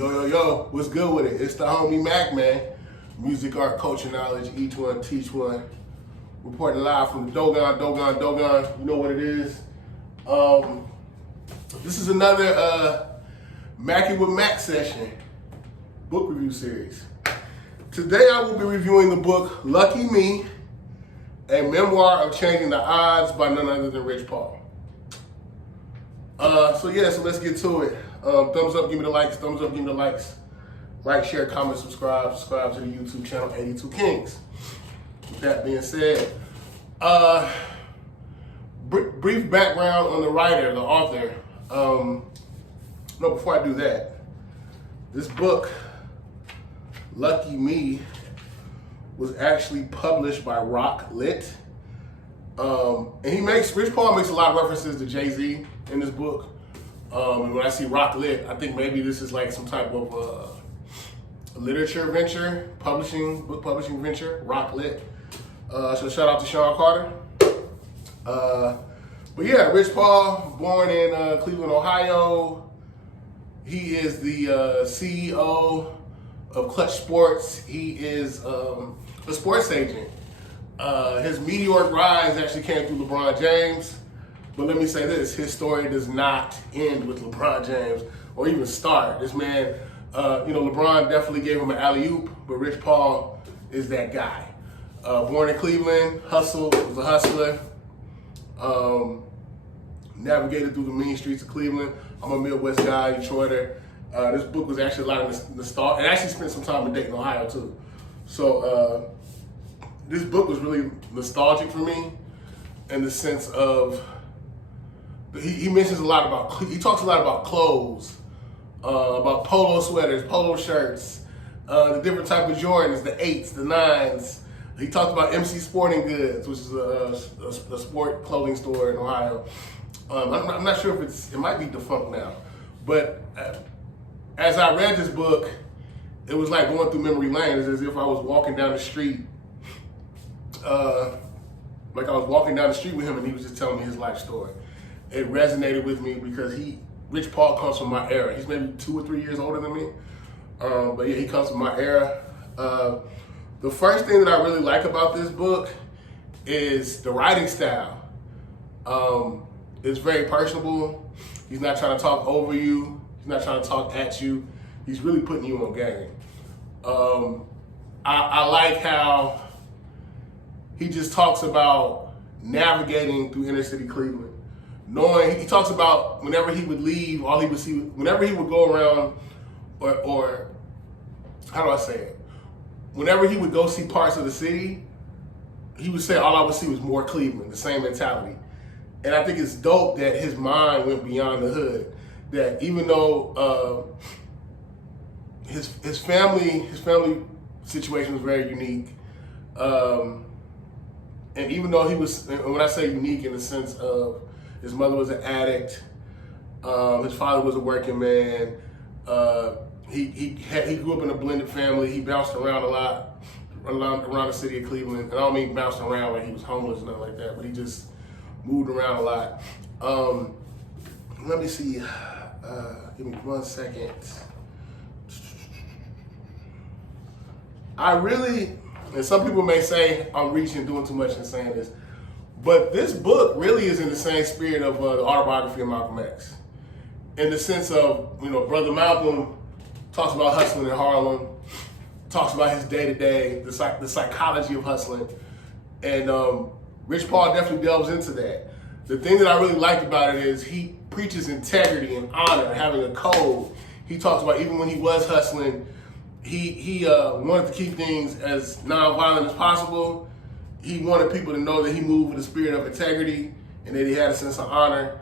Yo, what's good with it? It's the homie Mac, man. Music, art, culture, knowledge, each one, teach one. Reporting live from the Dogon. You know what it is. This is another Mackie with Mac session, book review series. Today I will be reviewing the book Lucky Me, a memoir of changing the odds by none other than Rich Paul. So let's get to it. Thumbs up, give me the likes. Thumbs up, give me the likes. Like, share, comment, subscribe to the YouTube channel 82 Kings. With that being said, brief background on the writer, the author. Before I do that, this book, Lucky Me, was actually published by Rock Lit. And Rich Paul makes a lot of references to Jay-Z in this book. And when I see Rock Lit, I think maybe this is like some type of literature venture, book publishing venture, Rock Lit. So shout out to Sean Carter. Rich Paul, born in Cleveland, Ohio. He is the CEO of Clutch Sports. He is a sports agent. His meteoric rise actually came through LeBron James. But let me say this, his story does not end with LeBron James or even start. This man, LeBron definitely gave him an alley-oop, but Rich Paul is that guy. Born in Cleveland, was a hustler, navigated through the mean streets of Cleveland. I'm a Midwest guy, Detroiter. This book was actually a lot of nostalgia, and I actually spent some time in Dayton, Ohio too. So this book was really nostalgic for me in the sense of, he mentions a lot about, he talks a lot about clothes, about polo sweaters, polo shirts, the different type of Jordans, the 8s, the 9s. He talked about MC Sporting Goods, which is a sport clothing store in Ohio. I'm not sure if it might be defunct now, but as I read this book, it was like going through memory lane. It's as if I was walking down the street, with him, and he was just telling me his life story. It resonated with me because Rich Paul comes from my era. He's maybe 2 or 3 years older than me. He comes from my era. The first thing that I really like about this book is the writing style. It's very personable. He's not trying to talk over you. He's not trying to talk at you. He's really putting you on game. I like how he just talks about navigating through inner city Cleveland. He talks about whenever he would leave, all he would see, whenever he would go around, or how do I say it? Whenever he would go see parts of the city, he would say, all I would see was more Cleveland, the same mentality. And I think it's dope that his mind went beyond the hood. That even though his family situation was very unique, and even though he was, and when I say unique in the sense of his mother was an addict, his father was a working man, he grew up in a blended family, he bounced around a lot, around the city of Cleveland. And I don't mean bounced around like he was homeless or nothing like that, but he just moved around a lot. Let me see, give me 1 second. And some people may say I'm reaching, doing too much in saying this, but this book really is in the same spirit of the autobiography of Malcolm X. In the sense of, Brother Malcolm talks about hustling in Harlem, talks about his day-to-day, the psychology of hustling, and Rich Paul definitely delves into that. The thing that I really liked about it is he preaches integrity and honor, having a code. He talks about even when he was hustling, he wanted to keep things as nonviolent as possible. He wanted people to know that he moved with a spirit of integrity and that he had a sense of honor.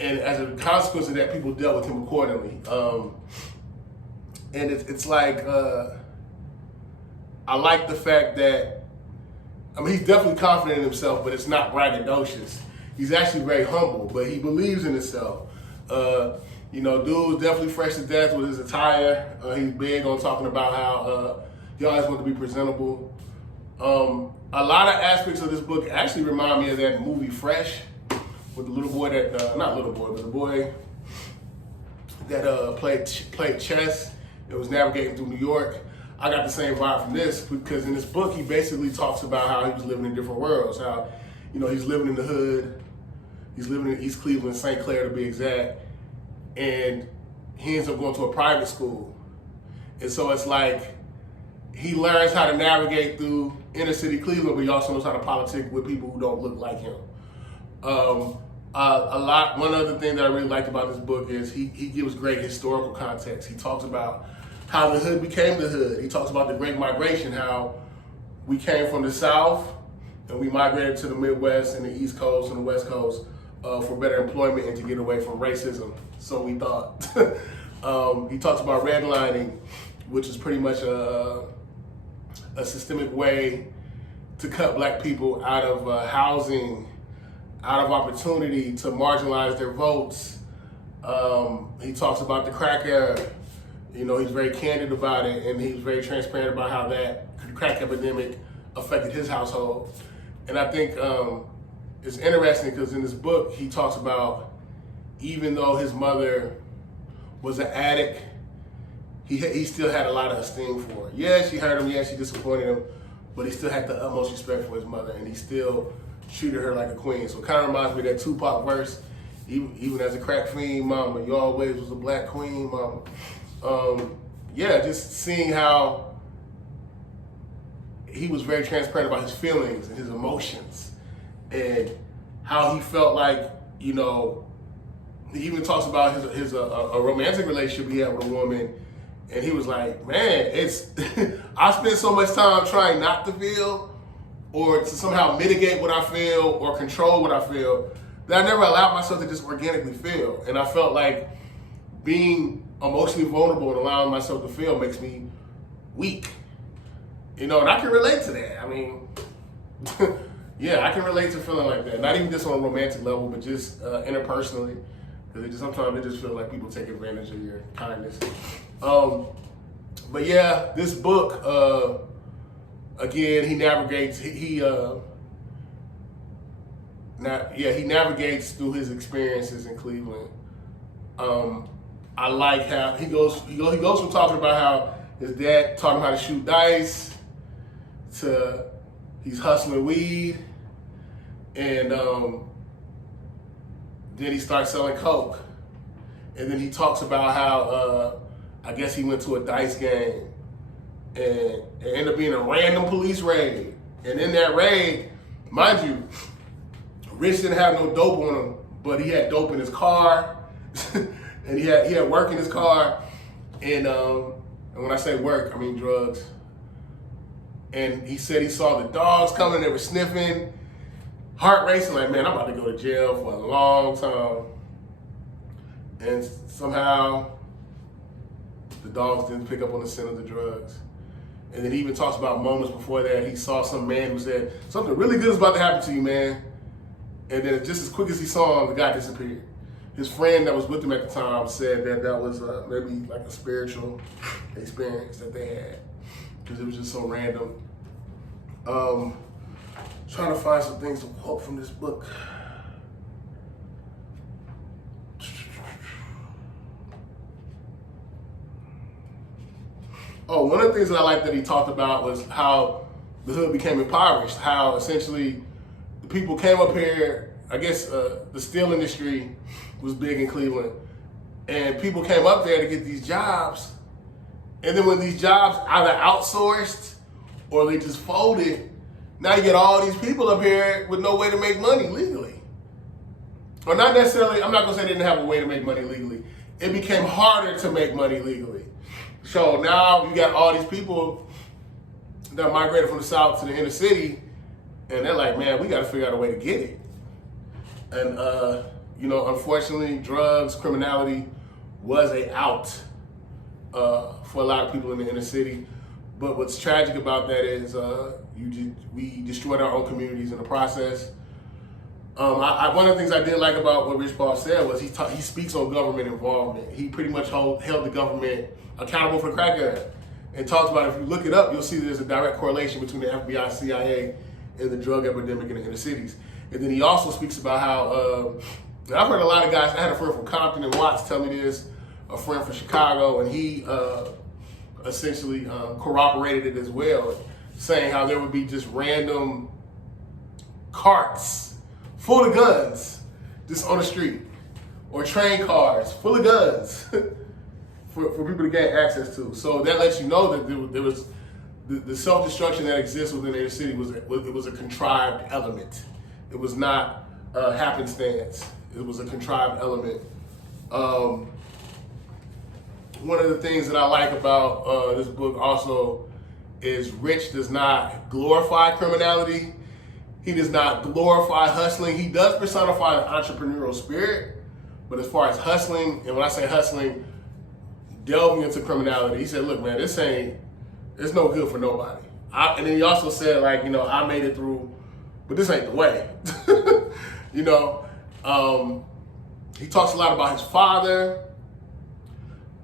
And as a consequence of that, people dealt with him accordingly. And it's like, I like the fact that, he's definitely confident in himself, but it's not braggadocious. He's actually very humble, but he believes in himself. Dude's definitely fresh to death with his attire. He's big on talking about how he always wants to be presentable. A lot of aspects of this book actually remind me of that movie Fresh, with the little boy that, not little boy, but the boy that played chess. and was navigating through New York. I got the same vibe from this, because in this book he basically talks about how he was living in different worlds. How, he's living in the hood, he's living in East Cleveland, St. Clair to be exact, and he ends up going to a private school. And so it's like he learns how to navigate through inner city Cleveland, but he also knows how to politic with people who don't look like him. One other thing that I really liked about this book is he gives great historical context. He talks about how the hood became the hood. He talks about the Great Migration, how we came from the South and we migrated to the Midwest and the East Coast and the West Coast for better employment and to get away from racism, so we thought. He talks about redlining, which is pretty much a systemic way to cut black people out of housing, out of opportunity, to marginalize their votes. He talks about the crack era. He's very candid about it, and he's very transparent about how that crack epidemic affected his household. And I think it's interesting because in this book, he talks about, even though his mother was an addict, he still had a lot of esteem for her. Yeah, she hurt him, yeah, she disappointed him, but he still had the utmost respect for his mother, and he still treated her like a queen. So it kind of reminds me of that Tupac verse, even as a crack fiend, mama, you always was a black queen, mama. Just seeing how he was very transparent about his feelings and his emotions, and how he felt like, he even talks about his a romantic relationship he had with a woman, and he was like, man, it's I spend so much time trying not to feel, or to somehow mitigate what I feel or control what I feel, that I never allowed myself to just organically feel. And I felt like being emotionally vulnerable and allowing myself to feel makes me weak. And I can relate to that. I mean, yeah, I can relate to feeling like that. Not even just on a romantic level, but just interpersonally. Because sometimes it just feels like people take advantage of your kindness. But yeah, this book, again, he navigates. He navigates through his experiences in Cleveland. I like how he goes from talking about how his dad taught him how to shoot dice to he's hustling weed, and then he starts selling coke, and then he talks about how I guess he went to a dice game and it ended up being a random police raid, and in that raid, mind you, Rich didn't have no dope on him, but he had dope in his car. And he had work in his car, and when I say work, I mean drugs. And he said he saw the dogs coming, they were sniffing, heart racing, like, man, I'm about to go to jail for a long time. And somehow, the dogs didn't pick up on the scent of the drugs. And then he even talks about moments before that, he saw some man who said, something really good is about to happen to you, man. And then just as quick as he saw him, the guy disappeared. His friend that was with him at the time said that was maybe like a spiritual experience that they had, because it was just so random. Trying to find some things to quote from this book. Oh, one of the things that I liked that he talked about was how the hood became impoverished, how essentially the people came up here, I guess the steel industry was big in Cleveland, and people came up there to get these jobs, and then when these jobs either outsourced or they just folded, now you get all these people up here with no way to make money legally. Or not necessarily, I'm not gonna say they didn't have a way to make money legally. It became harder to make money legally. So now you got all these people that migrated from the South to the inner city, and they're like, man, we gotta figure out a way to get it. And unfortunately, drugs, criminality was a out for a lot of people in the inner city. But what's tragic about that is we destroyed our own communities in the process. One of the things I did like about what Rich Paul said was he speaks on government involvement. He pretty much held the government accountable for the crack era, and talks about, if you look it up, you'll see there's a direct correlation between the FBI, CIA, and the drug epidemic in the inner cities. And then he also speaks about how, I've heard a lot of guys, I had a friend from Compton and Watts tell me this, a friend from Chicago, and he essentially corroborated it as well, saying how there would be just random carts full of guns just on the street, or train cars full of guns for people to gain access to. So that lets you know that there was the self-destruction that exists within the city was a contrived element. It was not happenstance. It was a contrived element. One of the things that I like about this book also is Rich does not glorify criminality. He does not glorify hustling. He does personify an entrepreneurial spirit, but as far as hustling, and when I say hustling, delving into criminality, he said, look, man, it's no good for nobody. And then he also said, like, I made it through, but this ain't the way. He talks a lot about his father,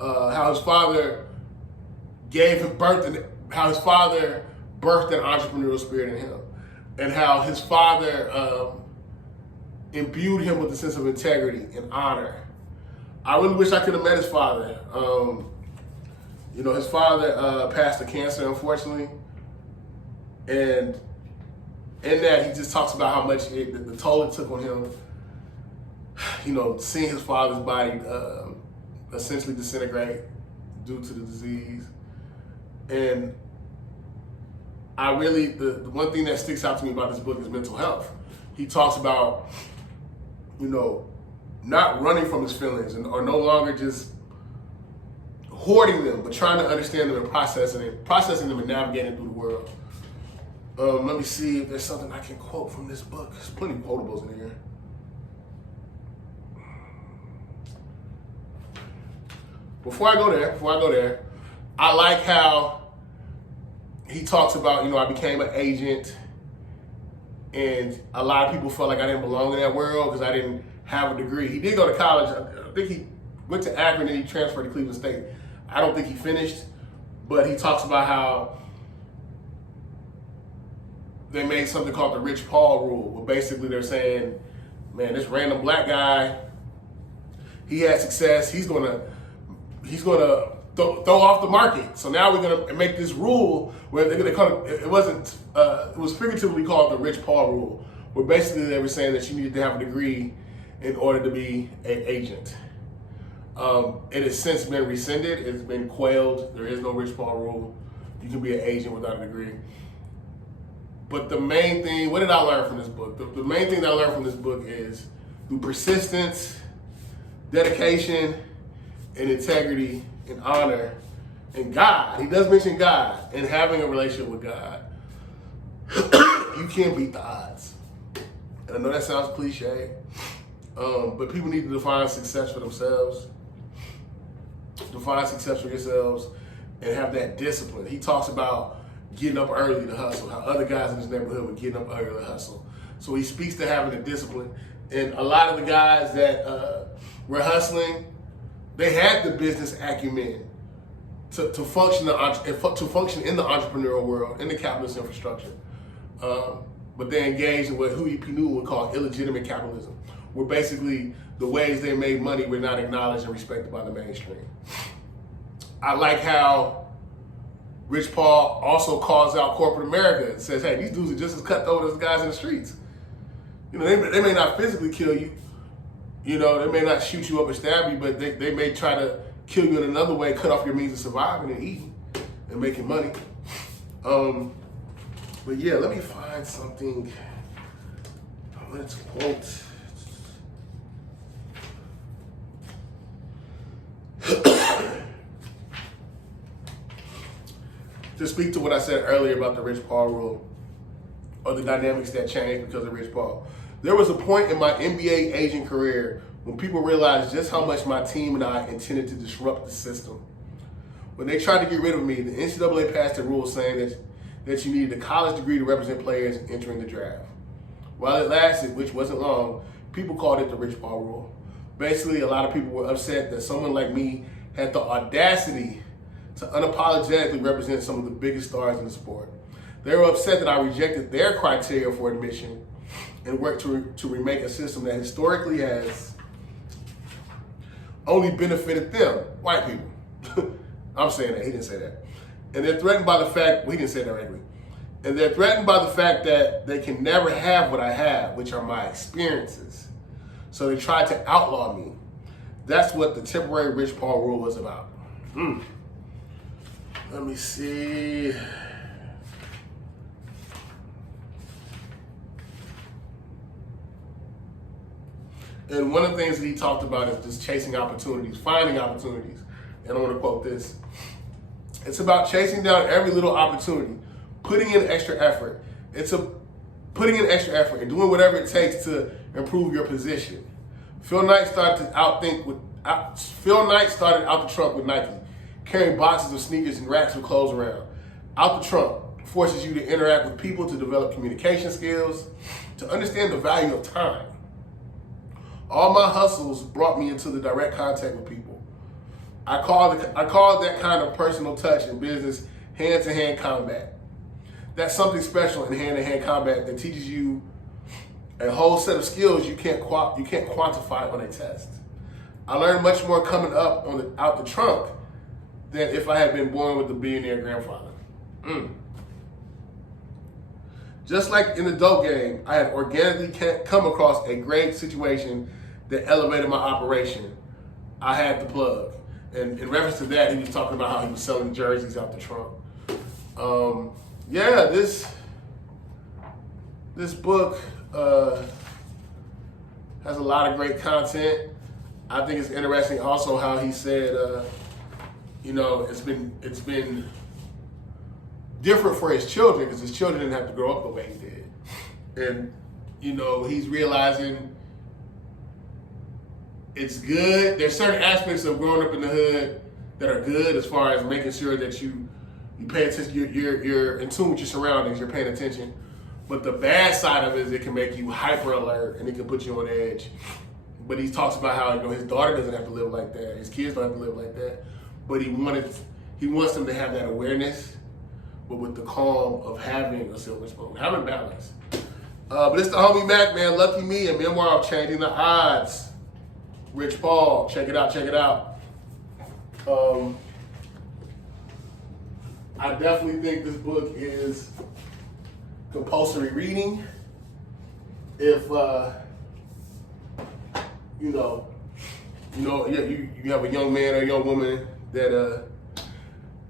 how his father gave him birth, and how his father birthed an entrepreneurial spirit in him, and how his father imbued him with a sense of integrity and honor. I really wish I could have met his father. His father passed of cancer, unfortunately, and in that he just talks about how much the toll it took on him. Seeing his father's body essentially disintegrate due to the disease. And the one thing that sticks out to me about this book is mental health. He talks about, not running from his feelings or no longer just hoarding them, but trying to understand them and processing them and navigating through the world. Let me see if there's something I can quote from this book. There's plenty of quotables in here. Before I go there, I like how he talks about, I became an agent, and a lot of people felt like I didn't belong in that world because I didn't have a degree. He did go to college. I think he went to Akron and he transferred to Cleveland State. I don't think he finished, but he talks about how they made something called the Rich Paul rule, where basically they're saying, man, this random black guy, he had success, he's gonna throw off the market. So now we're gonna make this rule where they're gonna call it. It was figuratively called the Rich Paul rule, where basically they were saying that you needed to have a degree in order to be an agent. It has since been rescinded. It's been quailed. There is no Rich Paul rule. You can be an agent without a degree. But the main thing, what did I learn from this book? The main thing that I learned from this book is through persistence, dedication, and integrity, and honor, and God. He does mention God, and having a relationship with God. You can't beat the odds. And I know that sounds cliche, but people need to define success for themselves. Define success for yourselves and have that discipline. He talks about getting up early to hustle, how other guys in his neighborhood were getting up early to hustle. So he speaks to having a discipline. And a lot of the guys that were hustling, they had the business acumen to function in the entrepreneurial world, in the capitalist infrastructure. But they engaged in what Huey P. Newton would call illegitimate capitalism, where basically the ways they made money were not acknowledged and respected by the mainstream. I like how Rich Paul also calls out corporate America and says, hey, these dudes are just as cutthroat as the guys in the streets. They may not physically kill you. They may not shoot you up or stab you, but they may try to kill you in another way, cut off your means of surviving and eating and making money. But yeah, let me find something. Let's quote. To speak to what I said earlier about the Rich Paul rule, or the dynamics that changed because of Rich Paul. There was a point in my NBA agent career when people realized just how much my team and I intended to disrupt the system. When they tried to get rid of me, the NCAA passed a rule saying that you needed a college degree to represent players entering the draft. While it lasted, which wasn't long, people called it the Rich Paul rule. Basically, a lot of people were upset that someone like me had the audacity to unapologetically represent some of the biggest stars in the sport. They were upset that I rejected their criteria for admission and worked to remake a system that historically has only benefited them, white people. I'm saying that, he didn't say that. And they're threatened by the fact, well, he didn't say that directly. And they're threatened by the fact that they can never have what I have, which are my experiences. So they try to outlaw me. That's what the temporary Rich Paul rule was about. Let me see. And one of the things that he talked about is just chasing opportunities, finding opportunities. And I want to quote this. It's about chasing down every little opportunity, putting in extra effort. Putting in extra effort and doing whatever it takes to improve your position. Phil Knight started out the trunk with Nike, carrying boxes of sneakers and racks of clothes around. Out the trunk forces you to interact with people, to develop communication skills, to understand the value of time. All my hustles brought me into the direct contact with people. I call that kind of personal touch in business hand-to-hand combat. That's something special in hand-to-hand combat that teaches you a whole set of skills you can't quantify on a test. I learned much more coming up out the trunk than if I had been born with a billionaire grandfather. Just like in the dope game, I had organically come across a great situation that elevated my operation. I had the plug. And in reference to that, he was talking about how he was selling jerseys out the trunk. This book has a lot of great content. I think it's interesting also how he said, it's been different for his children because his children didn't have to grow up the way he did. And, he's realizing it's good. There's certain aspects of growing up in the hood that are good as far as making sure that you pay attention, you're in tune with your surroundings, you're paying attention. But the bad side of it is it can make you hyper alert and it can put you on edge. But he talks about how his daughter doesn't have to live like that, his kids don't have to live like that. But he wants them to have that awareness, but with the calm of having a silver spoon, having balance. But it's the homie Mac, man. Lucky me, a memoir of changing the odds. Rich Paul, check it out. I definitely think this book is compulsory reading. If you have a young man or a young woman that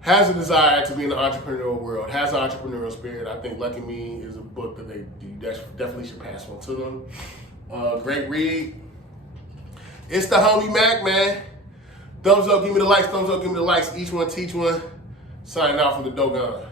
has a desire to be in the entrepreneurial world, has an entrepreneurial spirit, I think Lucky Me is a book that you definitely should pass on to them. Great read. It's the homie Mac, man. Thumbs up, give me the likes. Thumbs up, give me the likes. Each one, teach one. Signing out from the Dogon.